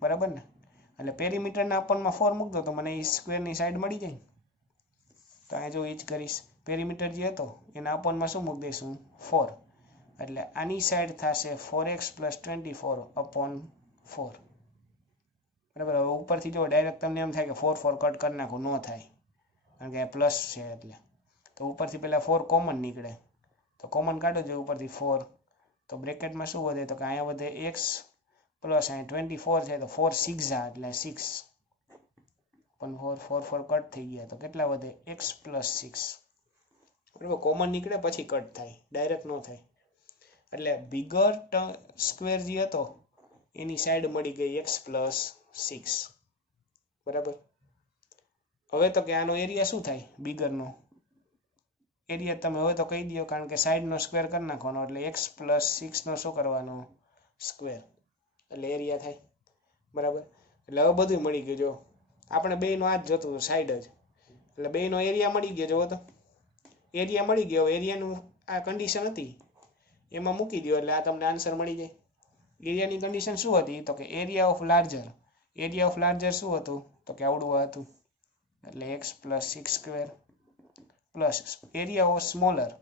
બરાબર ને. એટલે પેરીમીટરના અપોનમાં 4 મૂકતો તો મને એ સ્ક્વેરની સાઈડ મળી જાય. તો અહીંયા જો એ જ કરીશ, પેરીમીટર જે હતો એના અપોનમાં શું મૂકી દઈશું? 4. એટલે આની સાઈડ થશે 4x પ્લસ 24 અપોન 4, બરાબર. હવે ઉપરથી જો ડાયરેક્ટ તમને એમ થાય કે 4 4 કટ કરી નાખું, ન થાય કારણ કે પ્લસ છે એટલે. તો ઉપરથી પહેલાં 4 કોમન નીકળે, તો કોમન કાઢો જો ઉપરથી 4, તો બ્રેકેટમાં શું વધે તો કે અહીંયા વધે x પ્લસ અહીંયા 24 છે તો 4 6 એટલે 6 પણ 4 4 4 કટ થઈ ગયા તો કેટલા વધે? x પ્લસ 6, બરાબર. કોમન નીકળે પછી કટ થાય, ડાયરેક્ટ ન થાય. એટલે બિગર સ્ક્વેર જે હતો એની સાઈડ મળી ગઈ x પ્લસ 6, બરાબર. હવે તો કે આનો એરિયા શું થાય? બિગરનો એરિયા તમે હવે તો કહી દો કારણ કે સાઈડનો સ્ક્વેર કરી નાખવાનો, એટલે x પ્લસ 6નો શું કરવાનો? સ્ક્વેર, એટલે એરિયા થાય, બરાબર. એટલે હવે બધું મળી ગયું. જો આપણે બેયનો આ જ જોતું હતું, સાઈડ જ, એટલે બેયનો એરિયા મળી ગયો. જુઓ તો એરિયા મળી ગયો. એરિયાનું આ કન્ડિશન હતી એમાં મૂકી દો એટલે આ તમને આન્સર મળી જાય. એરિયાની કન્ડિશન શું હતી તો કે area of larger, area of larger શું હતું તો કે આવડું હતું, એટલે x plus 6 square plus area of smaller,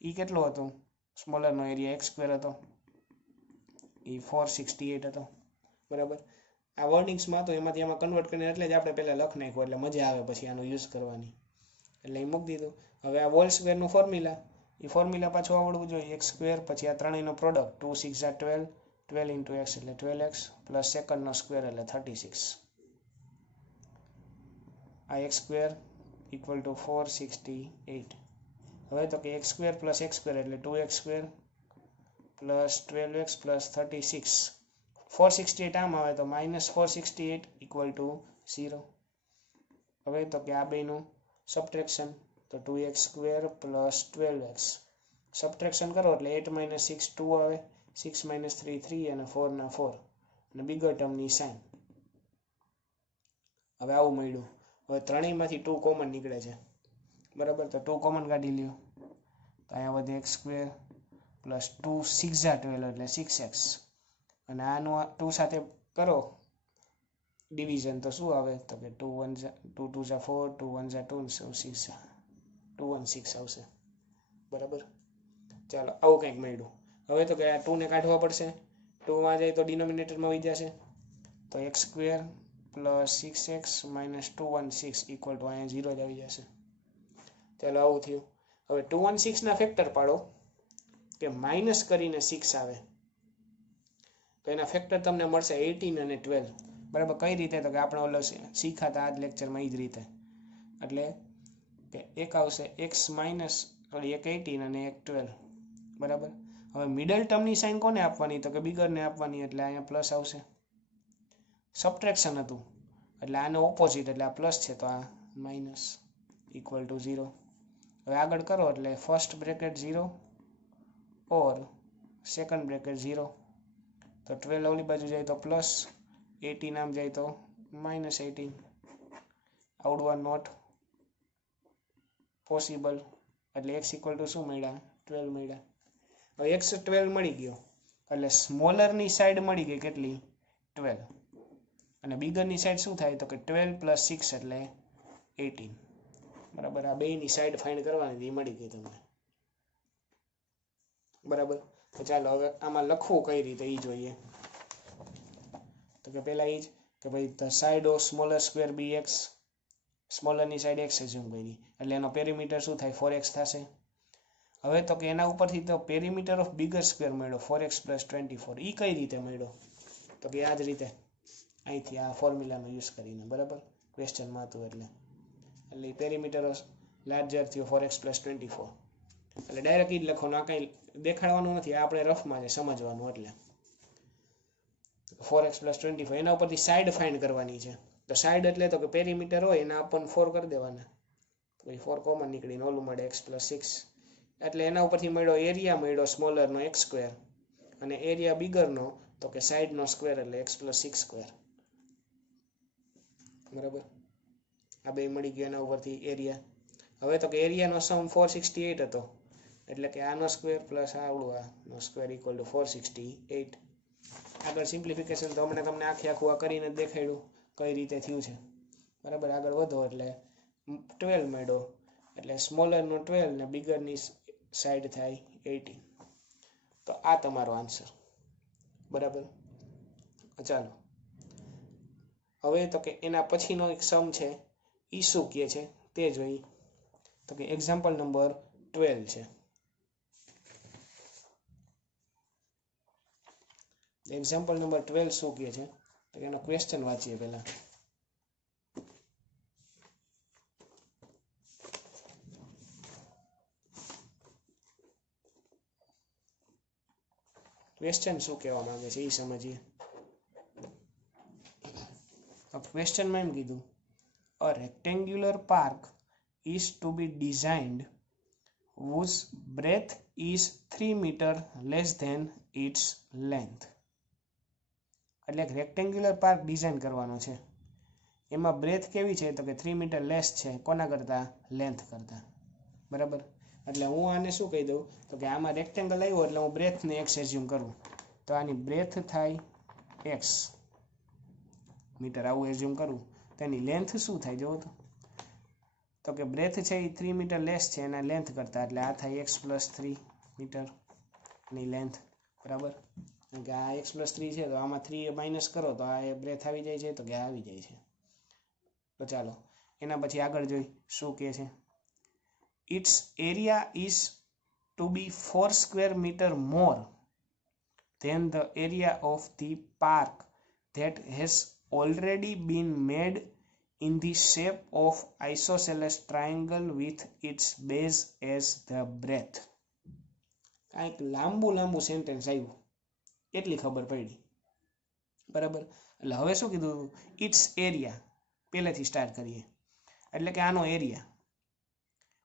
એ કેટલું હતું? સ્મોલરનો એરિયા x સ્ક્વેર હતો, એ 468 હતો, બરાબર. આ વર્ડિંગ્સમાં હતો એમાંથી એમાં કન્વર્ટ કરીને એટલે જ આપણે પહેલાં લખ નાખ્યું, એટલે મજા આવે પછી આનો યુઝ કરવાની, એટલે એ મૂકી દીધું. હવે આ હોલ સ્ક્વેરનું ફોર્મ્યુલા, એ ફોર્મ્યુલા પાછું આવડવું જોઈએ. x સ્ક્વેર પછી આ ત્રણેયનો પ્રોડક્ટ 2 6 12, 12 ઇન્ટુ x એટલે 12x પ્લસ સેકન્ડનો સ્ક્વેર એટલે 36. આ x સ્ક્વેર ઇક્વલ ટુ 468. હવે તો કે x square plus x square એટલે 2x square plus 12x plus 36. 468 આમ આવે તો માઇનસ 468 ઇક્વલ ટુ 0. હવે તો કે આ બેનું સબટ્રેક્શન, તો 2x square plus 12x subtraction કરો એટલે 8 માઇનસ 6 2 આવે, 6 માઇનસ 3 3 અને 4 ના 4 અને બિગર ટર્મની સાઇન. હવે આવું મળ્યું. હવે ત્રણેયમાંથી 2 કોમન નીકળે છે, બરાબર. તો 2 કોમન કાઢી લ્યો તો અહીંયા વધે x સ્ક્વેર પ્લસ 2 6 12 એટલે 6x અને આનું 2 સાથે કરો ડિવિઝન તો શું આવે તો કે 2 1 2 2 4 2 1 2 6 2 1 6 આવશે, બરાબર. ચાલો આવું કંઈક મળ્યું. હવે તો કે આ 2 ને કાઢવા પડશે, 2 માં જાય તો ડિનોમિનેટરમાં વહી જશે, તો x square plus 6x minus 216 equal to અહીંયા 0 જ આવી જશે. ચાલો આવું થયું. હવે 216 ના ફેક્ટર પાડો કે માઇનસ કરીને 6 આવે તો એના ફેક્ટર તમને મળશે 18 અને 12, બરાબર. કઈ રીતે તો કે આપણે ઓલો શીખાતા આ જ લેક્ચરમાં એ જ રીતે, એટલે કે એક આવશે x માઇનસ સોરી એક 18 અને એક 12, બરાબર. હવે મિડલ ટર્મની સાઇન કોને આપવાની તો કે બિગરને આપવાની, એટલે અહીંયા પ્લસ આવશે. સબટ્રેક્શન હતું એટલે આને ઓપોઝિટ એટલે આ પ્લસ છે તો આ માઇનસ ઇક્વલ ટુ 0. હવે આગળ કરો એટલે ફર્સ્ટ બ્રેકેટ 0 ઓર સેકન્ડ બ્રેકેટ 0. તો 12 ઓલી બાજુ જાય તો પ્લસ 18 આમ જાય તો -18. આવડવા નોટ પોસિબલ. એટલે x ઇક્વલ ટુ શું મળ્યા 12 મળ્યા. હવે x 12 મળી ગયો એટલે સ્મોલરની સાઈડ મળી ગઈ કેટલી 12 અને બિગરની સાઈડ શું થાય તો કે 12 + 6 એટલે 18. બરાબર. આ બેયની સાઈડ ફાઇન્ડ કરવાની મળી ગઈ તમને. બરાબર. તો ચાલો હવે આમાં લખવું કઈ રીતે એ જોઈએ. તો કે પહેલા એ જ કે ભાઈ the side of smaller square bx, સ્મોલરની સાઈડ x એઝ્યુમ કરી એટલે એનો પેરીમીટર શું થાય 4x થશે. હવે તો કે એના ઉપરથી તો પેરીમીટર ઓફ બિગર સ્ક્વેર મળ્યો 4x + 24. એ કઈ રીતે મળ્યો તો કે આ જ રીતે અહીંથી આ ફોર્મ્યુલાનો યુઝ કરીને. બરાબર. ક્વેશ્ચનમાં હતું એટલે પેરીમીટર ઓફ લાર્જર થયો 4x + 24. એટલે ડાયરેક્ટ એ જ લખવાનું. આ કંઈ દેખાડવાનું નથી, આપણે રફમાં છે સમજવાનું. એટલે 4x + 24 એના ઉપરથી સાઈડ ફાઇન્ડ કરવાની છે. તો સાઈડ એટલે તો કે પેરીમીટર હોય એના upon 4 કરી દેવાના. તો એ 4 કોમન નીકળીને ઓલું મળે x + 6. એટલે એના ઉપરથી મળ્યો એરિયા મળ્યો સ્મોલરનો x² અને એરિયા બિગરનો તો કે સાઈડનો સ્ક્વેર એટલે x + 6². બરાબર. આ બે મળી ગયો એના ઉપરથી એરિયા. હવે તો કે એરિયાનો સમ 468 હતો એટલે કે આનો સ્ક્વેર પ્લસ આવડું આનો સ્ક્વેર ઇક્વલ ટુ 468. આગળ સિમ્પ્લિફિકેશન તો હમણાં તમને આખું આ કરીને દેખાડ્યું કઈ રીતે થયું છે. બરાબર. આગળ વધો એટલે 12 મળ્યો એટલે સ્મોલરનો 12 ને બિગરની સાઈડ થાય 18. તો આ તમારો આન્સર. બરાબર. ચાલો હવે તો કે એના પછીનો એક સમ છે એ શું કહે છે તે જોઈ. તો કે એક્ઝામ્પલ નંબર 12 છે. એક્ઝામ્પલ નંબર 12 શું કહે છે તો એનો ક્વેશ્ચન વાંચીએ પહેલા. ક્વેશ્ચન શું કહેવા માંગે છે એ સમજીએ. ક્વેશ્ચનમાં એમ કીધું a rectangular park is to be designed whose breadth is 3 meter less than its length. એટલે એક રેક્ટેન્ગ્યુલર પાર્ક ડિઝાઇન કરવાનો છે. એમાં બ્રેથ કેવી છે તો કે 3 મીટર લેસ છે કોના કરતાં લેન્થ કરતાં. બરાબર. એટલે હું આને શું કહી દઉં તો કે આમાં રેક્ટેંગલ આવ્યો એટલે હું બ્રેથને x એઝ્યુમ કરું તો આની બ્રેથ થાય x મીટર આવું એઝ્યુમ કરું તો એની લેન્થ શું થાય જોવો તો કે બ્રેથ છે એ 3 મીટર લેસ છે એના લેન્થ કરતાં એટલે આ થાય x + 3 મીટર ની લેન્થ. બરાબર. કારણ કે આ x + 3 છે તો આમાં 3 માઇનસ કરો તો આ બ્રેથ આવી જાય છે તો કે આવી જાય છે. તો ચાલો એના પછી આગળ જોઈ શું કહે છે. Its area is to be 4 square metre more than the area of the park that has already been made in the shape of isosceles triangle with its base as the breadth. આ એક લાંબુ sentence આવ્યું એટલી ખબર પડી. બરાબર. એટલે હવે શું કીધું ઇટ્સ એરિયા પહેલેથી સ્ટાર્ટ કરીએ એટલે કે આનો એરિયા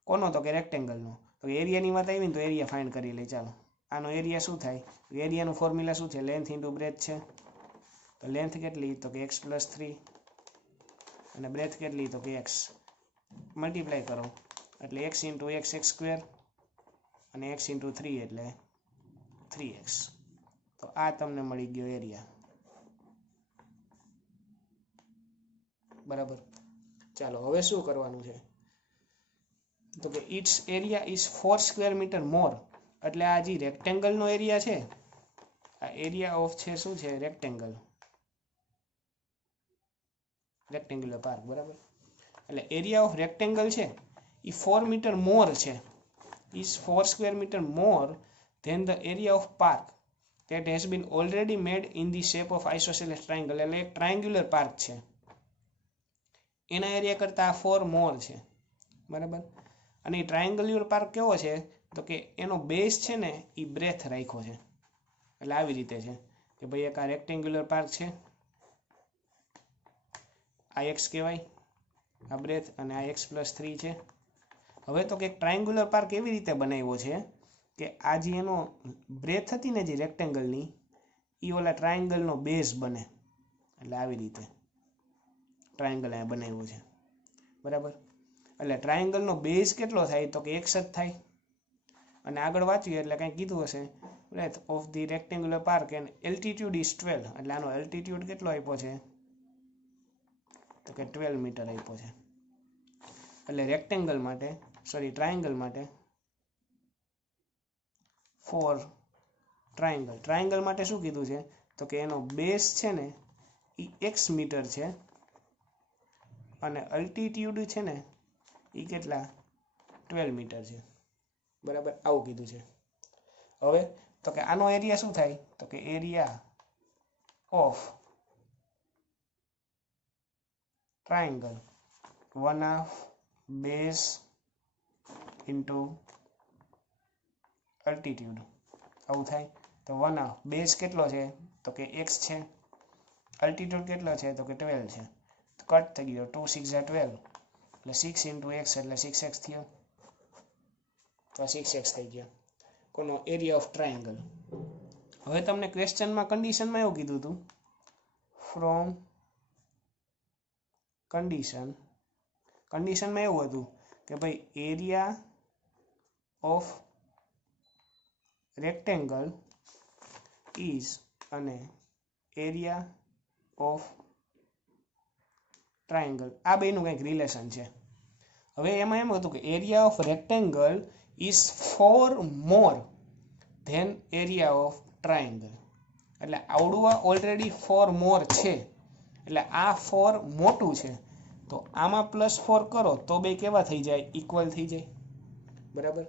કોનો તો કે રેક્ટેંગલનો. તો એરિયાની વાત આવી ને તો એરિયા ફાઇન્ડ કરી લઈએ. ચાલો આનો એરિયા શું થાય એરિયાનું ફોર્મ્યુલા શું છે લેન્થ ઇન્ટુ બ્રેથ છે. તો લેન્થ કેટલી તો કે x + 3 અને બ્રેથ કેટલી તો કે x મલ્ટીપ્લાય કરો એટલે x × x² અને x × 3 એટલે 3x. તો આ તમને મળી ગયો એરિયા. બરાબર. ચાલો હવે શું કરવાનું છે તો કે its area is 4 square metre more એટલે આ જે રેક્ટેંગલનો એરિયા છે આ એરિયા ઓફ છે શું છે રેક્ટેંગ્યુલર પાર્ક. બરાબર. એટલે એરિયા ઓફ રેક્ટેંગલ છે એ 4 મીટર મોર છે is 4 square metre more than the area of park that has been already made in the shape of isosceles triangle. એટલે એક ટ્રાયંગ્યુલર પાર્ક છે એના એરિયા કરતાં 4 મોર છે. બરાબર. અને એ ટ્રાયંગ્યુલર પાર્ક કેવો છે તો કે એનો બેઝ છે ને એ બ્રેથ રાખ્યો છે. એટલે આવી રીતે છે કે ભાઈ એક આ રેક્ટેંગ્યુલર પાર્ક છે આ એક્સ કહેવાય, આ બ્રેથ, અને આ x+3 છે. હવે તો કે ટ્રાયંગ્યુલર પાર્ક એવી રીતે બનાવ્યો છે કે આ જે એનો બ્રેથ હતી ને જે રેક્ટેંગલની, એ ઓલા ટ્રાયંગલનો બેઝ બને. એટલે આવી રીતે ટ્રાયંગલ અહીંયા બનાવ્યો છે, બરાબર. એટલે ટ્રાયંગલનો બેઝ કેટલો થાય તો કે x જ થાય. અને આગળ વાંચ્યું એટલે કંઈ કીધું હશે, breadth of the rectangular park and altitude is 12. એટલે આનો એલ્ટિટ્યુડ કેટલો આપ્યો છે તો કે 12 મીટર આપ્યો છે. એટલે રેક્ટેંગલ માટે, સોરી ટ્રાયંગલ માટે 4 ટ્રાયંગલ માટે શું કીધું છે તો કે એનો બેઝ છે ને એ x મીટર છે, અને અલ્ટિટ્યુડ છે ને એ કેટલા 12 મીટર છે, બરાબર. આવું કીધું છે. હવે તો કે આનો એરિયા શું થાય તો કે area of triangle 1/2 base into altitude. આવું થાય. તો 1/2 બેઝ કેટલો છે તો કે x છે, અલ્ટિટ્યુડ કેટલો છે તો કે 12 છે. તો કટ થઈ ગયો, 2 6 12, એટલે 6 ઇન્ટુ x એટલે 6x થયો. તો 6x થઈ ગયો કોનો એરિયા ઓફ ટ્રાયંગલ. હવે તમને ક્વેશ્ચનમાં કન્ડિશનમાં એવું કીધું હતું, ફ્રોમ કન્ડિશનમાં એવું હતું કે ભાઈ એરિયા ઓફ રેક્ટેંગલ ઇઝ અને એરિયા ઓફ ટ્રાયંગલ, આ બેનું કંઈક રિલેશન છે. હવે એમાં એમ હતું કે area of rectangle is 4 more than area of triangle. એટલે આવડું ઓલરેડી 4 મોર છે, એટલે આ 4 મોટું છે. તો આમાં +4 કરો તો બે કેવા થઈ જાય, ઇક્વલ થઈ જાય, બરાબર.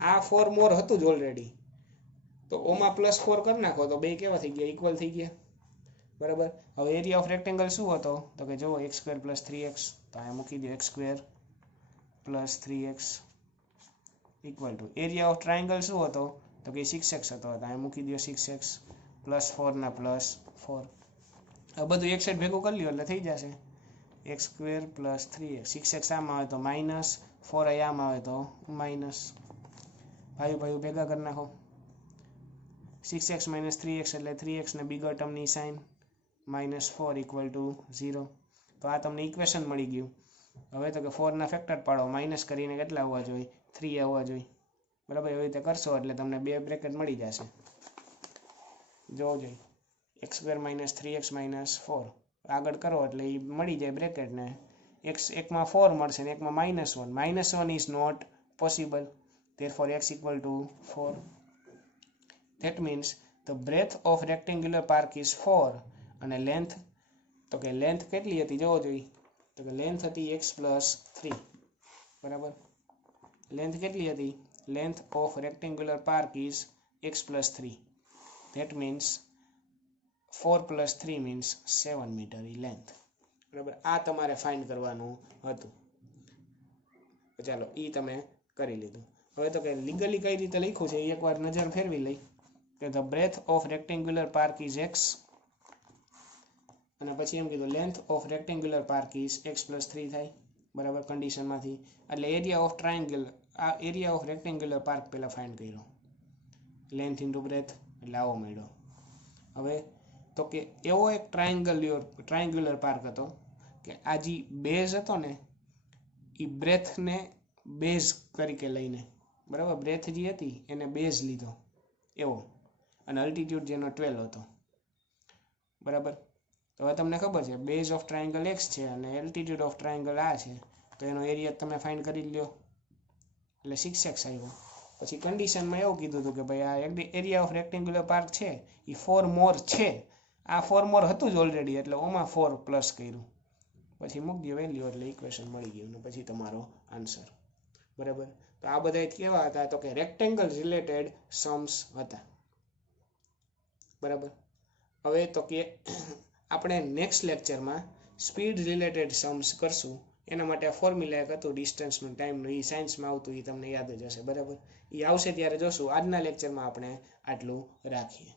આ 4 મોર હતું જ ઓલરેડી, તો ઓમાં +4 કરી નાખો તો બે કેવા થઈ ગયા, ઇક્વલ થઈ ગયા, બરાબર. હવે એરિયા ઓફ રેક્ટેંગલ શું હતો તો કે જો x² + 3x, તો આ મૂકી દો x² + 3x equal to area of triangle શું હતો તો કે 6x હતો, તો આ મૂકી દો 6x +4 ના +4. આ બધું એક સાઈડ ભેગું કરી લ્યો એટલે થઈ જશે x² + 3x. 6x આમાં આવે તો -4 આમાં આવે તો માઇનસ. ભાઈ ભેગા કરી નાખો. 6x - 3x એટલે 3x ને બિગર ટર્મની સાઇન, -4 = 0. તો આ તમને ઇક્વેશન મળી ગયું. હવે તો કે 4 ના ફેક્ટર પાડો, માઇનસ કરીને કેટલા આવવા જોઈએ 3 આવવા જોઈએ, બરાબર. એવી રીતે કરશો એટલે તમને બે બ્રેકેટ મળી જશે. જોજો x² - 3x - 4 આગળ કરો એટલે એ મળી જાય બ્રેકેટને. એકમાં 4 મળશે ને એકમાં -1. -1 is not possible, therefore x = 4. That means the breadth of rectangular park is 4 અને લેન્થ તો કે લેન્થ કેટલી હતી જોવો જોઈએ તો કે લેન્થ હતી x+3, બરાબર. લેન્થ કેટલી હતી, length of rectangular park is x+3. That means 4 + 3 means 7 metre ની લેન્થ, બરાબર. આ તમારે ફાઇન્ડ કરવાનું હતું. ચાલો એ તમે કરી લીધું. હવે તો કે લીગલી કઈ રીતે લખ્યું છે એકવાર નજર ફેરવી લઈ કે the breadth of rectangular park is x, અને પછી એમ કીધું length of rectangular park is x+3 થાય, બરાબર. કન્ડિશનમાંથી એટલે એરિયા ઓફ ટ્રાયંગલ, આ એરિયા ઓફ રેક્ટેંગ્યુલર પાર્ક પહેલાં ફાઇન્ડ કર્યો, લેન્થ ઇન્ટુ બ્રેથ એટલે આવો મળ્યો. હવે તો કે એવો એક ટ્રાયંગ્યુલર પાર્ક હતો કે આ જે બેઝ હતો ને એ બ્રેથને બેઝ તરીકે લઈને, બરાબર. બ્રેથ જે હતી એને બેઝ લીધો એવો, અને અલ્ટિટ્યુડ જેનો 12 હતો, બરાબર. તો હવે તમને ખબર છે બેઝ ઓફ ટ્રાયંગલ x છે અને એલ્ટિટ્યુડ ઓફ ટ્રાયંગલ આ છે, તો એનો એરિયા તમે ફાઇન્ડ કરી લ્યો એટલે 6x આવ્યો. પછી કન્ડિશનમાં એવું કીધું હતું કે ભાઈ આ એરિયા ઓફ રેક્ટેંગ્યુલર પાર્ક છે એ 4 મોર છે, આ 4 મોર હતું જ ઓલરેડી એટલે ઓમાં 4 પ્લસ કર્યું, પછી મૂકી દો વેલ્યુ એટલે ઇક્વેશન મળી ગયું ને પછી તમારો આન્સર, બરાબર. તો આ બધા કેવા હતા તો કે રેક્ટેંગલ રિલેટેડ સમ્સ હતા, બરાબર. હવે તો કે આપણે નેક્સ્ટ લેક્ચરમાં સ્પીડ રિલેટેડ સમ્સ કરશું. એના માટે આ ફોર્મ્યુલા એક હતું ડિસ્ટન્સનું ટાઈમનું, એ સાયન્સમાં આવતું, એ તમને યાદ જ હશે, બરાબર. એ આવશે ત્યારે જોશું. આજના લેક્ચરમાં આપણે આટલું રાખીએ.